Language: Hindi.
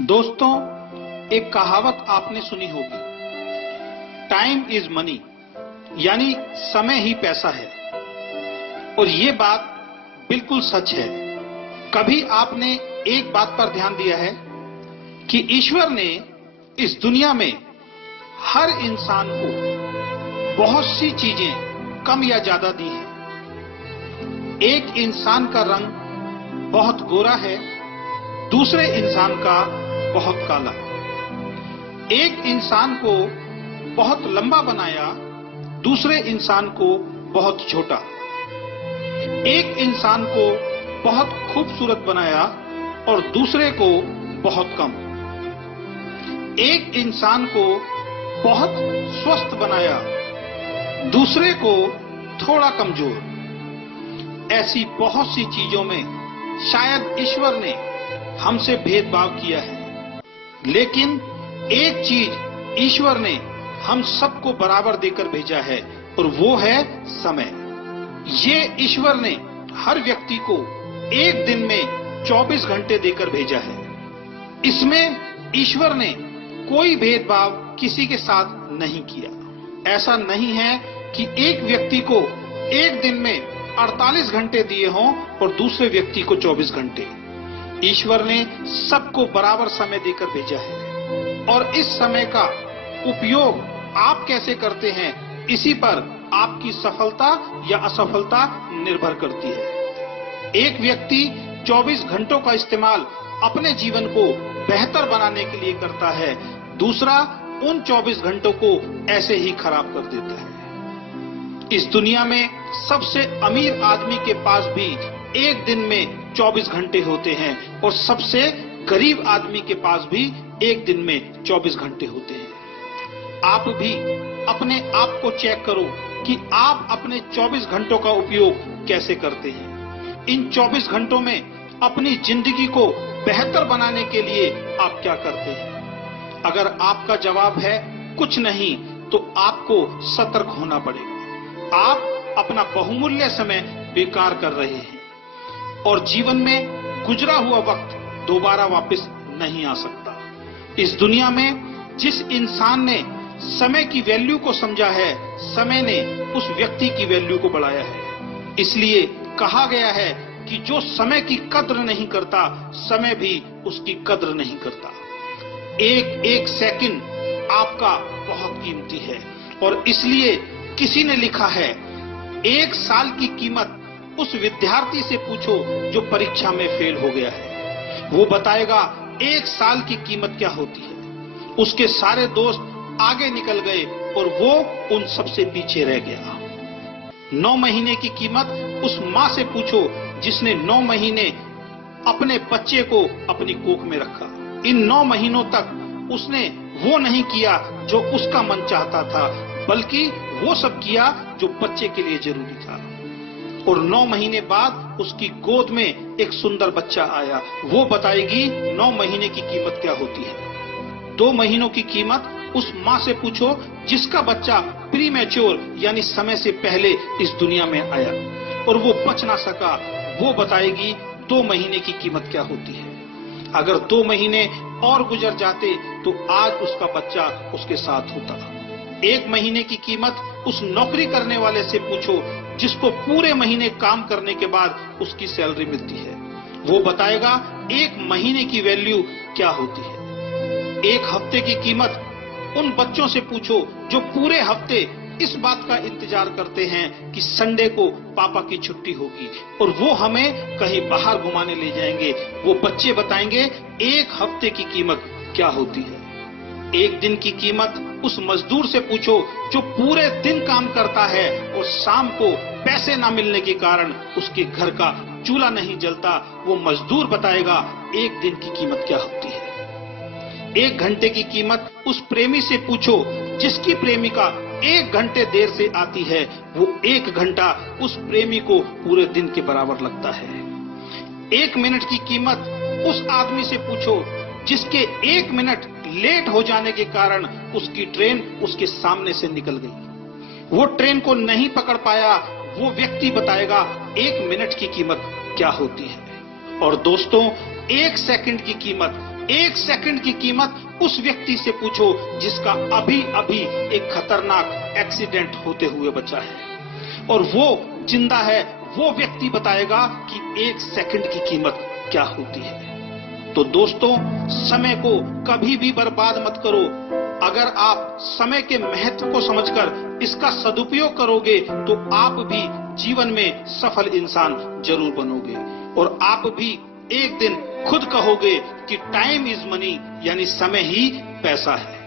दोस्तों, एक कहावत आपने सुनी होगी, टाइम इज मनी, यानी समय ही पैसा है। और ये बात बिल्कुल सच है। कभी आपने एक बात पर ध्यान दिया है कि ईश्वर ने इस दुनिया में हर इंसान को बहुत सी चीजें कम या ज्यादा दी हैं। एक इंसान का रंग बहुत गोरा है, दूसरे इंसान का बहुत काला। एक इंसान को बहुत लंबा बनाया, दूसरे इंसान को बहुत छोटा। एक इंसान को बहुत खूबसूरत बनाया और दूसरे को बहुत कम। एक इंसान को बहुत स्वस्थ बनाया, दूसरे को थोड़ा कमजोर। ऐसी बहुत सी चीजों में शायद ईश्वर ने हमसे भेदभाव किया है, लेकिन एक चीज ईश्वर ने हम सबको बराबर देकर भेजा है और वो है समय। ये ईश्वर ने हर व्यक्ति को एक दिन में 24 घंटे देकर भेजा है। इसमें ईश्वर ने कोई भेदभाव किसी के साथ नहीं किया। ऐसा नहीं है कि एक व्यक्ति को एक दिन में 48 घंटे दिए हों और दूसरे व्यक्ति को 24 घंटे। ईश्वर ने सबको बराबर समय देकर भेजा है और इस समय का उपयोग आप कैसे करते हैं, इसी पर आपकी सफलता या असफलता निर्भर करती है। एक व्यक्ति 24 घंटों का इस्तेमाल अपने जीवन को बेहतर बनाने के लिए करता है, दूसरा उन 24 घंटों को ऐसे ही खराब कर देता है। इस दुनिया में सबसे अमीर आदमी के पास भी एक दिन में 24 घंटे होते हैं और सबसे गरीब आदमी के पास भी एक दिन में 24 घंटे होते हैं। आप भी अपने आप को चेक करो कि आप अपने 24 घंटों का उपयोग कैसे करते हैं। इन 24 घंटों में अपनी जिंदगी को बेहतर बनाने के लिए आप क्या करते हैं? अगर आपका जवाब है कुछ नहीं, तो आपको सतर्क होना पड़ेगा। आप अपना बहुमूल्य समय बेकार कर रहे हैं और जीवन में गुजरा हुआ वक्त दोबारा वापस नहीं आ सकता। इस दुनिया में जिस इंसान ने समय की वैल्यू को समझा है, समय ने उस व्यक्ति की वैल्यू को बढ़ाया है। इसलिए कहा गया है कि जो समय की कद्र नहीं करता, समय भी उसकी कद्र नहीं करता। एक एक सेकंड आपका बहुत कीमती है और इसलिए किसी ने लिखा है, एक साल की कीमत उस विद्यार्थी से पूछो जो परीक्षा में फेल हो गया है। वो बताएगा एक साल की कीमत क्या होती है। उसके सारे दोस्त आगे निकल गए और वो उन सबसे पीछे रह गया। 9 महीने की कीमत उस माँ से पूछो जिसने 9 महीने अपने बच्चे को अपनी कोख में रखा। इन 9 महीनों तक उसने वो नहीं किया जो उसका मन चाहता था, बल्कि वो सब किया जो बच्चे के लिए जरूरी था। और 9 महीने बाद उसकी गोद में एक सुंदर बच्चा आया। वो बताएगी 9 महीने की कीमत क्या होती है। 2 महीनों की कीमत उस माँ से पूछो जिसका बच्चा प्रीमैच्योर यानी समय से पहले इस दुनिया में आया और वो बच ना सका। वो बताएगी 2 महीने की कीमत क्या होती है। अगर 2 महीने और गुजर जाते तो आज उसका बच्चा उसके साथ होता। 1 महीने की कीमत उस नौकरी करने वाले से पूछो जिसको पूरे महीने काम करने के बाद उसकी सैलरी मिलती है। वो बताएगा 1 महीने की वैल्यू क्या होती है। 1 हफ्ते की कीमत उन बच्चों से पूछो जो पूरे हफ्ते इस बात का इंतजार करते हैं कि संडे को पापा की छुट्टी होगी और वो हमें कहीं बाहर घुमाने ले जाएंगे। वो बच्चे बताएंगे 1 हफ्ते की कीमत क्या होती है। 1 दिन की कीमत उस मजदूर से पूछो जो पूरे दिन काम करता है और शाम को पैसे ना मिलने के कारण उसके घर का चूल्हा नहीं जलता। वो मजदूर बताएगा 1 दिन की कीमत क्या होती है। 1 घंटे की कीमत उस प्रेमी से पूछो जिसकी प्रेमिका 1 घंटे देर से आती है। वो 1 घंटा उस प्रेमी को पूरे दिन के बराबर लगता है। 1 मिनट की कीमत उस आदमी से पूछो जिसके 1 मिनट लेट हो जाने के कारण उसकी ट्रेन उसके सामने से निकल गई। वो ट्रेन को नहीं पकड़ पाया। वो व्यक्ति बताएगा 1 मिनट की कीमत क्या होती है। और दोस्तों, 1 सेकंड की कीमत एक सेकंड की कीमत उस व्यक्ति से पूछो जिसका अभी अभी एक खतरनाक एक्सीडेंट होते हुए बचा है, और वो जिंदा है, वो व्यक्ति बताएगा कि एक सेकंड की कीमत क्या होती है। तो दोस्तों, समय को कभी भी बर्बाद मत करो। अगर आप समय के महत्व को समझकर इसका सदुपयोग करोगे तो आप भी जीवन में सफल इंसान जरूर बनोगे, और आप भी एक दिन खुद कहोगे कि टाइम इज मनी, यानी समय ही पैसा है।